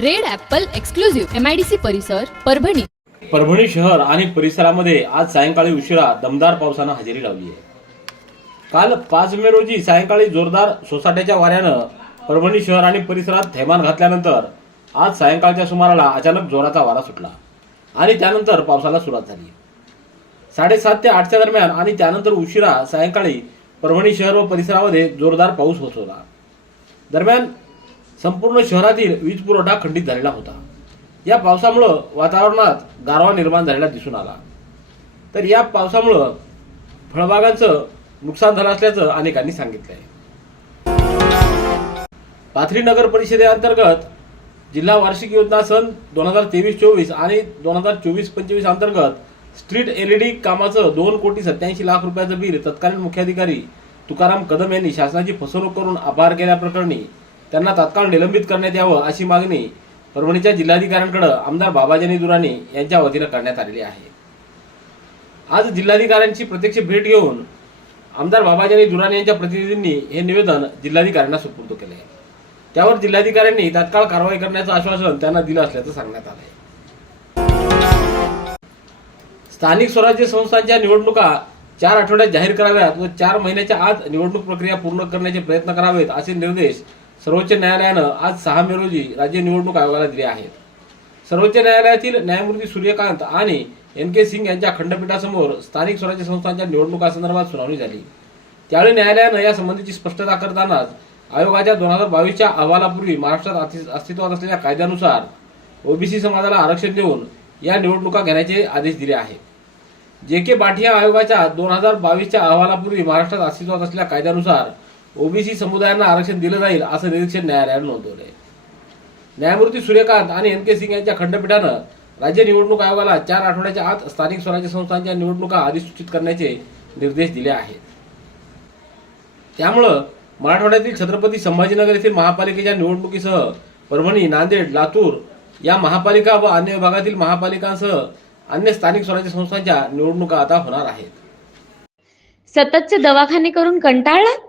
Red apple exclusive MIDC परिसर परभणी. परभणी शहर आणि परिसरामध्ये आज सायंकाळी उशिरा दमदार पावसानं हजेरी लावली आहे. काल पाच मे रोजी सायंकाळी जोरदार सोसाट्याच्या वाऱ्यानं परभणी शहर आणि परिसरात थैमान घातल्यानंतर आज सायंकाळच्या सुमाराला अचानक जोराचा वारा सुटला आणि त्यानंतर पावसाला सुरुवात झाली. साडेसात ते आठच्या दरम्यान आणि त्यानंतर उशिरा सायंकाळी परभणी शहर व परिसरामध्ये जोरदार पाऊस होत होता. दरम्यान संपूर्ण शहरातील वीज पुरवठा खंडित झालेला होता. या पावसामुळं वातावरणात गारवा निर्माण झालेला दिसून आला. तर या पावसामुळं फळबागांचं नुकसान झालं असल्याचं अनेकांनी सांगितलं आहे पाथरी नगर परिषदेअंतर्गत जिल्हा वार्षिक योजना सन दोन हजार तेवीस चोवीस आणि दोन हजार चोवीस पंचवीस अंतर्गत स्ट्रीट एलईडी कामाचं दोन कोटी सत्याऐंशी लाख रुपयाचं बिल तत्कालीन मुख्याधिकारी तुकाराम कदम यांनी शासनाची फसवणूक करून अपहार केल्याप्रकरणी त्यांना तात्काळ निलंबित करण्यात यावं अशी मागणी परभणीच्या जिल्हाधिकाऱ्यांकडे आमदार बाबाजानी दुराणी यांच्या वतीनं करण्यात आलेली आहे. आज जिल्हाधिकाऱ्यांची प्रत्यक्ष भेट घेऊन आमदार बाबाजानी दुराणी यांच्या प्रतिनिधींनी हे निवेदन जिल्हाधिकाऱ्यांना सुपूर्द केले. आहे त्यावर जिल्हाधिकाऱ्यांनी तात्काळ कारवाई करण्याचं आश्वासन त्यांना दिलं असल्याचं सांगण्यात आलं आहे स्थानिक स्वराज्य संस्थांच्या निवडणुका चार आठवड्यात जाहीर कराव्यात व चार महिन्याच्या आत निवडणूक प्रक्रिया पूर्ण करण्याचे प्रयत्न करावेत असे निर्देश सर्वोच्च न्यायालयानं आज सहा मे रोजी राज्य निवडणूक आयोगाला दिले आहेत. सर्वोच्च न्यायालयातील न्यायमूर्ती सूर्यकांत आणि एन के सिंग यांच्या खंडपीठासमोर स्थानिक स्वराज्य संस्थांच्या निवडणुकासंदर्भात सुनावणी झाली. त्यावेळी न्यायालयानं या संबंधीची स्पष्टता करतानाच आयोगाच्या दोन हजार बावीसच्या अहवालापूर्वी महाराष्ट्रात अस्ति- अस्तित्वात असलेल्या कायद्यानुसार ओबीसी समाजाला आरक्षण देऊन या निवडणुका घेण्याचे आदेश दिले आहेत. जे के बाठिया आयोगाच्या दोन हजार बावीसच्या अहवालापूर्वी महाराष्ट्रात अस्तित्वात असलेल्या कायद्यानुसार ओबीसी समुदायांना आरक्षण दिलं जाईल असं निरीक्षण न्यायालयानं नोंदवलंय. न्यायमूर्ती सूर्यकांत आणि एन के सिंग यांच्या खंडपीठानं राज्य निवडणूक आयोगाला चार आठवड्याच्या आत स्थानिक स्वराज्य संस्थांच्या निवडणुका अधिसूचित करण्याचे निर्देश दिले आहेत. त्यामुळं मराठवाड्यातील छत्रपती संभाजीनगर येथील महापालिकेच्या निवडणुकीसह परभणी नांदेड लातूर या महापालिका व अन्य विभागातील महापालिकांसह अन्य स्थानिक स्वराज्य संस्थांच्या निवडणुका आता होणार आहेत. सततचे दवाखाने करून कंटाळलात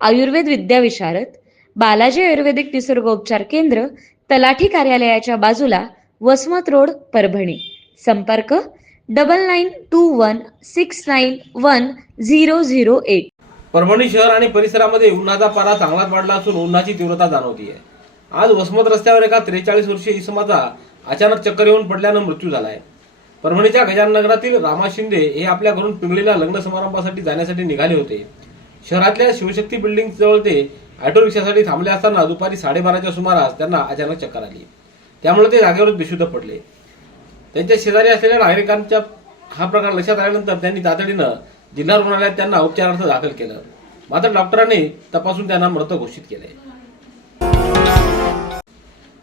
आयुर्वेद विद्याविशारद बालाजी आयुर्वेदिक निसर्गोपचार केंद्र तलाठी कार्यालयाच्या बाजूला वसमत रोड परभणी. संपर्क double nine two one six nine one zero zero eight Parbhani शहर आणि परिसरामध्ये उन्हाचा पारा चांगलाच वाढला असून उन्हाची तीव्रता जाणवतीये. आज वसमत रस्त्यावर एका त्रेचाळीस वर्षीय इसमाचा अचानक चक्कर येऊन पडल्यानं मृत्यू झालाय. परभणीच्या गजाननगरातील रामा शिंदे हे आपल्या घरून पिंगळीला लग्न समारंभासाठी जाण्यासाठी निघाले होते. शहरातल्या शिवशक्ती बिल्डिंग जवळ ते ऑटो रिक्षासाठी थांबले असताना दुपारी साडेबाराच्या सुमारास त्यांना अचानक चक्कर आली. त्यामुळे ते जागेवरच बेशुद्ध पडले. त्यांच्या शेजारी असलेल्या नागरिकांच्या हा प्रकार लक्षात आल्यानंतर त्यांनी तातडीनं जिल्हा रुग्णालयात त्यांना उपचारार्थ दाखल केलं. मात्र डॉक्टरांनी तपासून त्यांना मृत घोषित केले.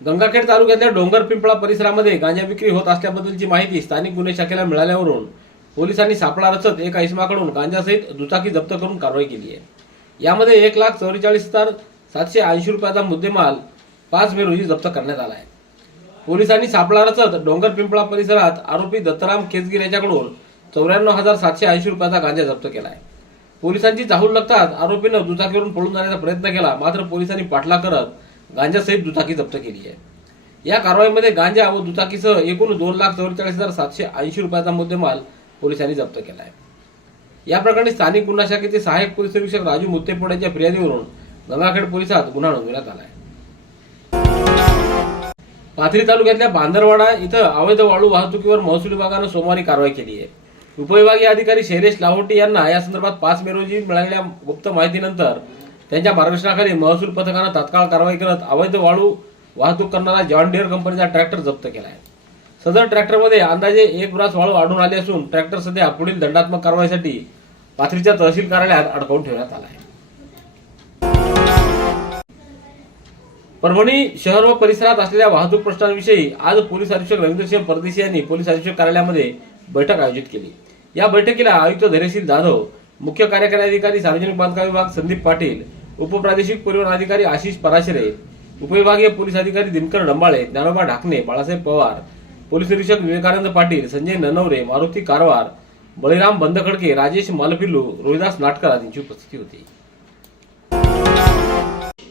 गंगाखेड तालुक्यातल्या डोंगर पिंपळा परिसरामध्ये गांजा विक्री होत असल्याबद्दलची माहिती स्थानिक गुन्हे शाखेला मिळाल्यावरून पोलिसांनी सापळा रचत एका इसमाकडून गांजासहित दुचाकी जप्त करून कारवाई केली आहे. यामध्ये एक लाख चौवेचाळीस हजार सातशे ऐंशी रुपयाचा मुद्देमाल पाच मे रोजी जप्त करण्यात आला आहे. पोलिसांनी सापळा रचत डोंगर पिंपळा परिसरात आरोपी दत्तराम केसगीर याच्याकडून चौऱ्याण्णव हजार सातशे ऐंशी रुपयाचा गांजा जप्त केला आहे. पोलिसांची चाहूल लागताच आरोपीनं दुचाकीवरून पळून जाण्याचा प्रयत्न केला मात्र पोलिसांनी पाठला करत गांजासहित दुचाकी जप्त केली आहे. या कारवाईमध्ये गांजा व दुचाकीसह एकूण दोन लाख चौवेचाळीस हजार सातशे ऐंशी रुपयाचा मुद्देमाल पोलिसांनी जप्त केला आहे या प्रकरणी स्थानिक गुन्हा शाखेचे सहाय्यक पोलीस निरीक्षक राजू मुत्तेपोड्याच्या फिर्यादीवरून गंगाखेड पोलिसात गुन्हा नोंदवण्यात आला आहे पाथरी तालुक्यातल्या बांदरवाडा इथं अवैध वाळू वाहतुकीवर महसूल विभागानं सोमवारी कारवाई केली आहे. उपविभागीय अधिकारी शैलेश लाहोटी यांना या संदर्भात पाच मे रोजी मिळालेल्या गुप्त माहितीनंतर त्यांच्या मार्गदर्शनाखाली महसूल पथकानं तात्काळ कारवाई करत अवैध वाळू वाहतूक करणारा जॉन डिअर कंपनीचा ट्रॅक्टर जप्त केला आहे सदर ट्रॅक्टरमध्ये अंदाजे एक ब्रास वाळू आढळून आले असून ट्रॅक्टर सध्या पुढील दंडात्मक कारवाईसाठी पाथरीच्या तहसील कार्यालयात अडकवून ठेवण्यात आला आहे. परभणी शहर व परिसरात असलेल्या वाहतूक प्रश्नांविषयी आज पोलीस अधीक्षक रवींद्रसिंह परदेशी यांनी पोलीस अधीक्षक कार्यालयामध्ये बैठक आयोजित केली. या बैठकीला आयुक्त धैर्यशील जाधव मुख्य कार्यकारी अधिकारी सार्वजनिक बांधकाम विभाग संदीप पाटील उपप्रादेशिक परिवहन अधिकारी आशिष पराशरे उपविभागीय पोलीस अधिकारी दिनकर डंबाळे ज्ञानोबा ढाकणे बाळासाहेब पवार पोलीस निरीक्षक विवेकानंद पाटील संजय ननवरे मारुती कारवार बळीराम बंदखडके राजेश मालपिल्लू रोहिदास नाटकर आदींची उपस्थिती होती.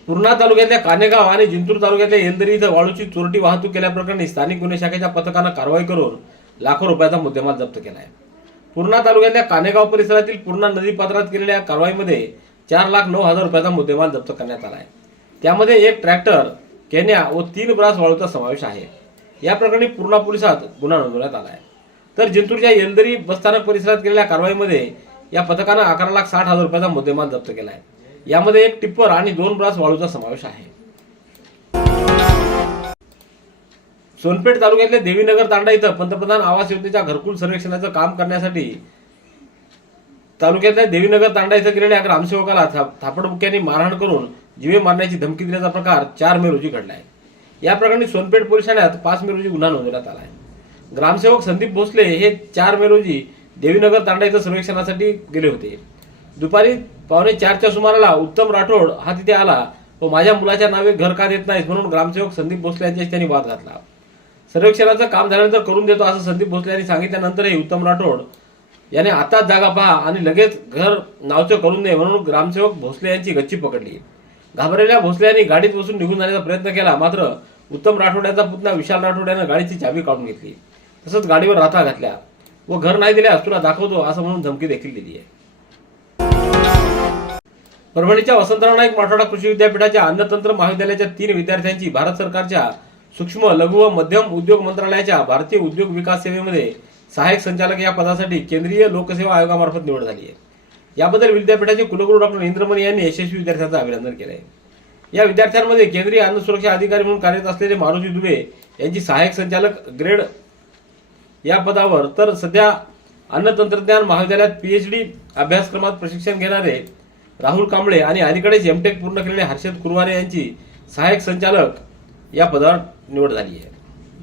पूर्णा तालुक्यातल्या कानेगाव आणि जिंतूर तालुक्यातल्या येलदरी इथं वाळूची चोरटी वाहतूक केल्याप्रकरणी स्थानिक गुन्हे शाखेच्या पथकानं कारवाई करून लाखो रुपयाचा मुद्देमाल जप्त केला आहे पूर्णा तालुक्यातल्या कानेगाव परिसरातील पूर्णा नदी पात्रात केलेल्या कारवाईमध्ये चार लाख नऊ हजार रुपयाचा मुद्देमाल जप्त करण्यात आला आहे त्यामध्ये एक ट्रॅक्टर केन्या व तीन ब्रास वाळूचा समावेश आहे. या प्रकरणी पूर्णा पोलिसात गुन्हा नोंदवण्यात आला आहे. तर जिंतूरच्या येंदरी बसस्थानक परिसरात केलेल्या कारवाईमध्ये या पथकानं अकरा लाख साठ हजार रुपयाचा मुद्देमाल जप्त केला आहे. यामध्ये एक टिप्पर आणि दोन ब्रास वाळूचा समावेश आहे. सोनपेठ तालुक्यातल्या देवीनगर तांडा इथं पंतप्रधान आवास योजनेच्या घरकुल सर्वेक्षणाचं काम करण्यासाठी तालुक्यातल्या देवीनगर तांडा इथं गेलेल्या ग्रामसेवकाला था- थापडबुक्यांनी मारहाण करून जीवे मारण्याची धमकी दिल्याचा प्रकार चार मे रोजी घडला आहे. या प्रकरणी सोनपेठ पोलीस ठाण्यात पाच मे रोजी गुन्हा नोंदवण्यात आला आहे. ग्रामसेवक संदीप भोसले हे चार मे रोजी देवीनगर तांडा इथं सर्वेक्षणासाठी गेले होते. दुपारी पावणे चारच्या सुमाराला उत्तम राठोड हा तिथे आला व माझ्या मुलाच्या नावे घर का देत नाहीत म्हणून ग्रामसेवक संदीप भोसले यांच्याशी त्यांनी वाद घातला. सर्वेक्षणाचं काम झाल्यानंतर करून देतो असं संदीप भोसले यांनी सांगितल्यानंतरही उत्तम राठोड याने आताच जागा पहा आणि लगेच घर नावचं करून दे म्हणून ग्रामसेवक भोसले यांची गच्ची पकडली. घाबरलेल्या भोसले यांनी गाडीत बसून निघून जाण्याचा प्रयत्न केला. मात्र उत्तम राठोड यांचा पुतणा विशाल राठोड यानं गाडीची चावी काढून घेतली. तसंच गाडीवर राथा घातल्या व घर नाही दिल्यास तुला दाखवतो असं म्हणून धमकी देखील दिली आहे. परभणीच्या वसंतराव नाईक मराठवाडा कृषी विद्यापीठाच्या अन्नतंत्र महाविद्यालयाच्या तीन विद्यार्थ्यांची भारत सरकारच्या सूक्ष्म लघु व मध्यम उद्योग मंत्रालयाच्या भारतीय उद्योग विकास सेवेमध्ये सहाय्यक संचालक या पदासाठी केंद्रीय लोकसेवा आयोगामार्फत निवड झाली आहे. याबद्दल विद्यापीठाचे कुलगुरू डॉक्टर इंद्रमणी यांनी यशस्वी विद्यार्थ्यांचं अभिनंदन केलं आहे या विद्यार्थ्यांमध्ये केंद्रीय अन्न सुरक्षा अधिकारी म्हणून कार्यरत असलेले मारुती दुबे यांची सहाय्यक संचालक ग्रेड या पदावर तर सध्या अन्न तंत्रज्ञान महाविद्यालयात डी अभ्यासक्रमात प्रशिक्षण घेणारे राहुल कांबळे आणि अलीकडेच एमटेक पूर्ण केलेले हर्षद कुरवारे यांची सहाय्यक संचालक या पदावर निवड झाली आहे.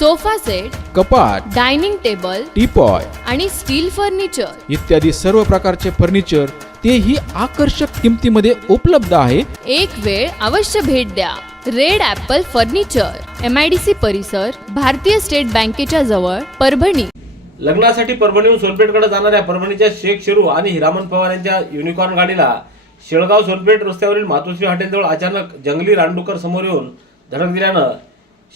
sofa set कपाट डायनिंग टेबल टीपॉय आणि स्टील फर्निचर. इत्यादी सर्व प्रकारचे फर्निचर तेही आकर्षक किमतीमध्ये उपलब्ध आहे. एक वेळ अवश्य भेट द्या. Red apple furniture M I D C परिसर भारतीय स्टेट बँकेच्या जवळ परभणी. लग्नासाठी परभणीहून सोनपेठकडे जाणाऱ्या परभणीच्या शेख शिरू आणि हिरामन पवार यांच्या युनिकॉर्न गाडीला शेळगाव सोनपेठ रस्त्यावरील मातोश्री हॉटेलजवळ अचानक जंगली रानडुकर समोर येऊन धडक दिल्यानं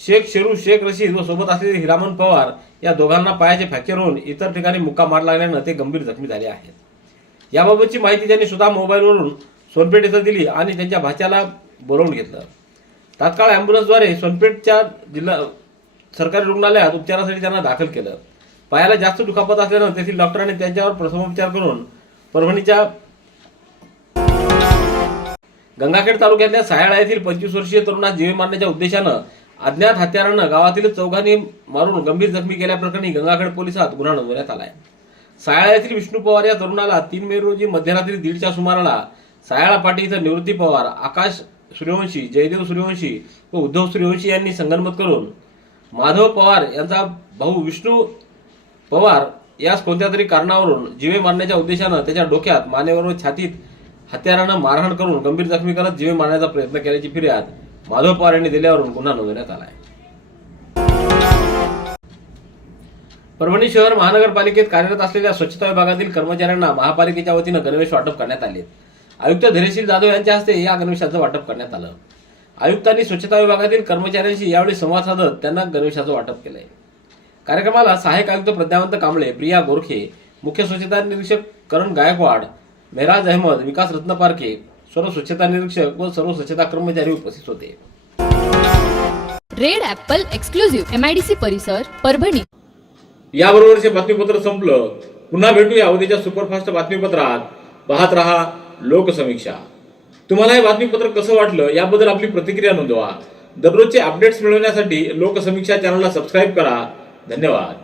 शेख शेरू शेख रशीद व सोबत असलेले हिरामन पवार या दोघांना पायाचे फ्रॅक्चर होऊन इतर ठिकाणी मुक्का मार लागल्यानं ते गंभीर जखमी झाले आहेत. याबाबतची माहिती त्यांनी स्वतः मोबाईलवरून सोनपेठ इथं दिली आणि त्यांच्या भाच्याला बोलावून घेतलं. तात्काळ ॲम्ब्युलन्सद्वारे सोनपेठच्या जिल्हा सरकारी रुग्णालयात उपचारासाठी त्यांना दाखल केलं. पायाला जास्त दुखापत असल्यानं तेथील डॉक्टरांनी त्यांच्यावर प्रथमोपचार करून परभणीच्या गंगाखेड तालुक्यातल्या सायाळा येथील पंचवीस वर्षीय तरुणास जीवे मारण्याच्या उद्देशानं अज्ञात हत्यारानं गावातील चौघांनी मारून गंभीर जखमी केल्याप्रकरणी गंगाखेड पोलिसात गुन्हा नोंदवण्यात आलाय. सायाळा येथील विष्णू पवार या तरुणाला तीन मे रोजी मध्यरात्री दीडच्या सुमाराला सायाळा पाटी इथं निवृत्ती पवार आकाश सूर्यवंशी जयदेव सूर्यवंशी व उद्धव सूर्यवंशी यांनी संगनमत करून माधव पवार यांचा भाऊ विष्णू पवार यास कोणत्या तरी कारणावरून जीवे मारण्याच्या उद्देशानं त्याच्या डोक्यात मानेवर व छातीत हत्यारानं मारहाण करून गंभीर जखमी करत जीवे मारण्याचा प्रयत्न केल्याची फिर्याद माधव पवार यांनी दिल्यावरून गुन्हा नोंदवण्यात आला आहे परभणी शहर महानगरपालिकेत कार्यरत असलेल्या स्वच्छता विभागातील कर्मचाऱ्यांना महापालिकेच्या वतीनं गणवेश वाटप करण्यात आले. आयुक्त धैर्यशील जाधव यांच्या हस्ते या गणवेशाचं वाटप करण्यात आलं. आयुक्तांनी स्वच्छता विभागातील कर्मचाऱ्यांशी यावेळी संवाद साधत त्यांना गणवेशाचं वाटप केलंय. कार्यक्रमाला सहाय्यक आयुक्त प्रज्ञावंत कांबळे प्रिया गोरखे मुख्य स्वच्छता निरीक्षक करण गायकवाड मेहराज अहमद विकास रत्नपारखे सर्व स्वच्छता निरीक्षक व सर्व स्वच्छता कर्मचारी उपस्थित होते. Red apple exclusive M I D C परिसर परभणी. याबरोबरचे बातमीपत्र संपलं. पुन्हा भेटूया उद्याच्या सुपरफास्ट बातमीपत्रात. पाहत रहा लोकसमीक्षा. तुम्हाला हे बातमीपत्र कसं वाटलं याबद्दल आपली प्रतिक्रिया नोंदवा. दररोजचे अपडेट्स मिळवण्यासाठी लोकसमीक्षा चॅनलला सबस्क्राईब करा. धन्यवाद.